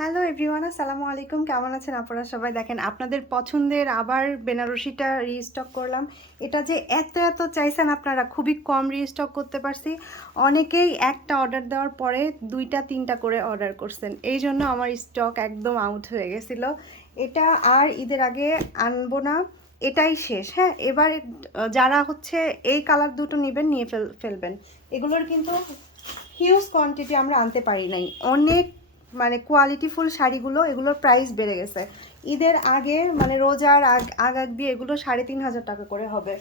Hello everyone, আসসালামু আলাইকুম। কেমন আছেন আপনারা সবাই? দেখেন আপনাদের পছন্দের আবার বেনারসিটা রিস্টক করলাম। এটা যে এত এত চাইছেন আপনারা, খুবই কম রিস্টক করতে পারছি। অনেকেই একটা অর্ডার দেওয়ার পরে 2টা 3টা করে অর্ডার করছেন, এই জন্য আমার স্টক একদম আউট হয়ে গেছিল। এটা আর ঈদের আগে আনবো না, এটাই শেষ। হ্যাঁ, এবার যারা হচ্ছে এই কালার দুটো নেবেন নিয়ে ফেলবেন। এগুলোর কিন্তু হিউজ কোয়ান্টিটি আমরা আনতে পারি নাই। অনেক মানে কোয়ালিটিফুল শাড়িগুলো, এগুলোর প্রাইস বেড়ে গেছে। ঈদের আগে মানে রোজার আগ দিয়ে এগুলো 3,500 টাকা করে হবে।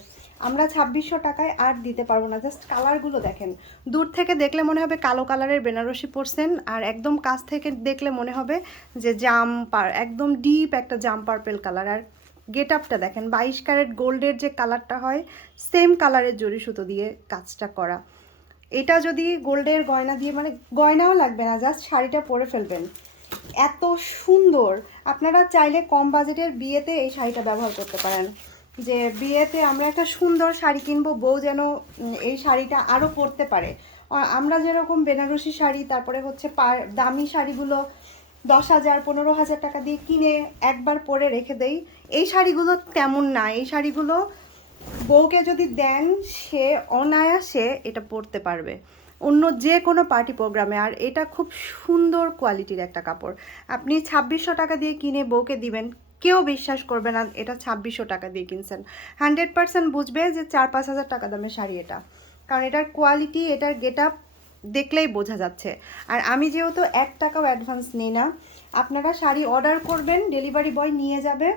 আমরা 2600 টাকায় আর দিতে পারবো না। জাস্ট কালারগুলো দেখেন, দূর থেকে দেখলে মনে হবে কালো কালারের বেনারসি পরছেন, আর একদম কাছ থেকে দেখলে মনে হবে যে জাম্পার, একদম ডিপ একটা জাম পার্পেল কালার। আর গেট আপটা দেখেন, 22 ক্যারেট গোল্ডের যে কালারটা হয় সেম কালারের জরি সুতো দিয়ে কাজটা করা। এটা যদি গোল্ডের গয়না দিয়ে, মানে গয়নাও লাগবে না, জাস্ট শাড়িটা পরে ফেলবেন, এত সুন্দর। আপনারা চাইলে কম বাজেটের বিয়েতে এই শাড়িটা ব্যবহার করতে পারেন। যে বিয়েতে আমরা একটা সুন্দর শাড়ি কিনবো, বউ যেন এই শাড়িটা আরও পরতে পারে। আমরা যেরকম বেনারসি শাড়ি, তারপরে হচ্ছে দামি শাড়িগুলো 10,000 15,000 টাকা দিয়ে কিনে একবার পরে রেখে দেই, এই শাড়িগুলো তেমন না। এই শাড়িগুলো বউকে যদি দেন, সে অনায়াসে এটা পরতে পারবে অন্য যে কোনো পার্টি প্রোগ্রামে। আর এটা খুব সুন্দর কোয়ালিটির একটা কাপড়। আপনি 2600 টাকা দিয়ে কিনে বউকে দিবেন, কেউ বিশ্বাস করবে না এটা 2600 টাকা দিয়ে কিনছেন। 100% বুঝবে যে 4-5 হাজার টাকা দামের শাড়ি এটা, কারণ এটার কোয়ালিটি, এটার গেট আপ দেখলেই বোঝা যাচ্ছে। আর আমি যেহেতু 1 টাকাও অ্যাডভান্স নিই না, আপনারা শাড়ি অর্ডার করবেন, ডেলিভারি বয় নিয়ে যাবে,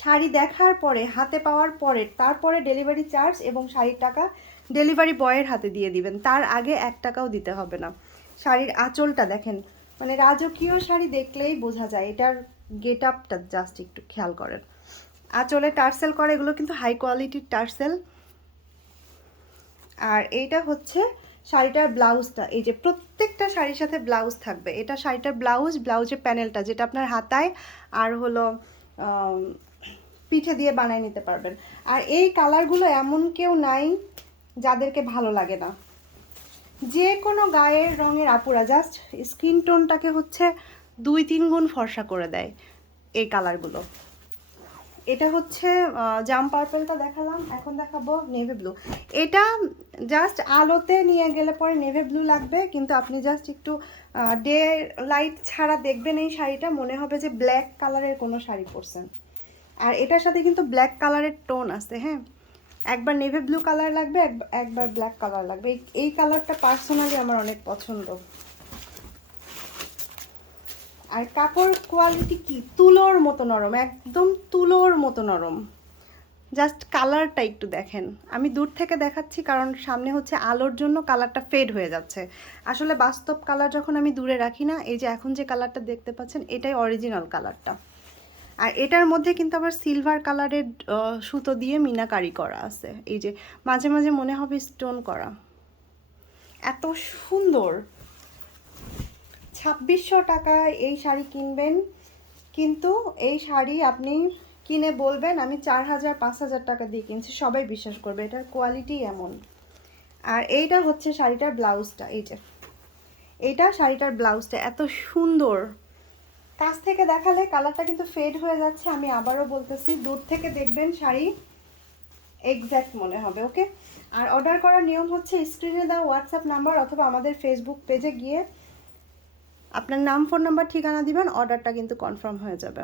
শাড়ি দেখার পরে, হাতে পাওয়ার পরে, তারপরে ডেলিভারি চার্জ এবং শাড়ির টাকা ডেলিভারি বয়ের হাতে দিয়ে দিবেন। তার আগে 1 টাকাও দিতে হবে না। শাড়ির আঁচলটা দেখেন, মানে রাজকীয় শাড়ি দেখলেই বোঝা যায়। এটার গেট আপটা জাস্ট একটু খেয়াল করেন। আঁচলে টার্সেল করে, এগুলো কিন্তু হাই কোয়ালিটির টার্সেল। আর এইটা হচ্ছে শাড়িটার ব্লাউজটা। এই যে প্রত্যেকটা শাড়ির সাথে ব্লাউজ থাকবে। এটা শাড়িটার ব্লাউজের প্যানেলটা, যেটা আপনার হাতায় আর হলো পিঠে দিয়ে বানিয়ে নিতে পারবেন। আর এই কালারগুলো এমন কেউ নাই যাদেরকে ভালো লাগে না। যে কোনো গায়ের রঙের আপুরা জাস্ট স্কিন টোনটাকে হচ্ছে 2-3 গুণ ফর্সা করে দেয় এই কালারগুলো। এটা হচ্ছে জাম পার্পলটা দেখালাম, এখন দেখাবো নেভি ব্লু। এটা জাস্ট আলোতে নিয়ে গেলে পরে নেভি ব্লু লাগবে, কিন্তু আপনি জাস্ট একটু ডে লাইট ছাড়া দেখবেন এই শাড়িটা, মনে হবে যে ব্ল্যাক কালারের কোনো শাড়ি পরছেন। আর এটার সাথে কিন্তু ব্ল্যাক কালারের টোন আছে। হ্যাঁ, একবার নেভি ব্লু কালার লাগবে, একবার ব্ল্যাক কালার লাগবে। এই কালারটা পার্সোনালি আমার অনেক পছন্দ। আর কাপড় কোয়ালিটি কি, তুলোর মতো নরম, একদম তুলোর মতো নরম। জাস্ট কালারটা একটু দেখেন, আমি দূর থেকে দেখাচ্ছি কারণ সামনে হচ্ছে আলোর জন্য কালারটা ফেড হয়ে যাচ্ছে। আসলে বাস্তব কালার যখন আমি দূরে রাখি না, এই যে এখন যে কালারটা দেখতে পাচ্ছেন এটাই অরিজিনাল কালারটা। আর এটার মধ্যে কিন্তু আবার সিলভার কালারের সুতো দিয়ে মিনাকারি করা আছে। এই যে মাঝে মাঝে মনে হবে স্টোন করা, এত সুন্দর। 2600 টাকায় এই শাড়ি কিনবেন, কিন্তু এই শাড়ি আপনি কিনে বলবেন আমি 4,000-5,000 টাকা দিয়ে কিনছি, সবাই বিশ্বাস করবে, এটার কোয়ালিটি এমন। আর এইটা হচ্ছে শাড়িটার ব্লাউজটা। এই যে এইটা শাড়িটার ব্লাউজটা এত সুন্দর। কাছ থেকে দেখালে কালারটা কিন্তু ফেড হয়ে যাচ্ছে, আমি আবারও বলতেছি, দূর থেকে দেখবেন শাড়ি এক্স্যাক্ট মনে হবে। ওকে, আর অর্ডার করার নিয়ম হচ্ছে স্ক্রিনে দেওয়া হোয়াটসঅ্যাপ নাম্বার অথবা আমাদের ফেসবুক পেজে গিয়ে আপনার নাম, ফোন নাম্বার, ঠিকানা দিবেন, অর্ডারটা কিন্তু কনফার্ম হয়ে যাবে।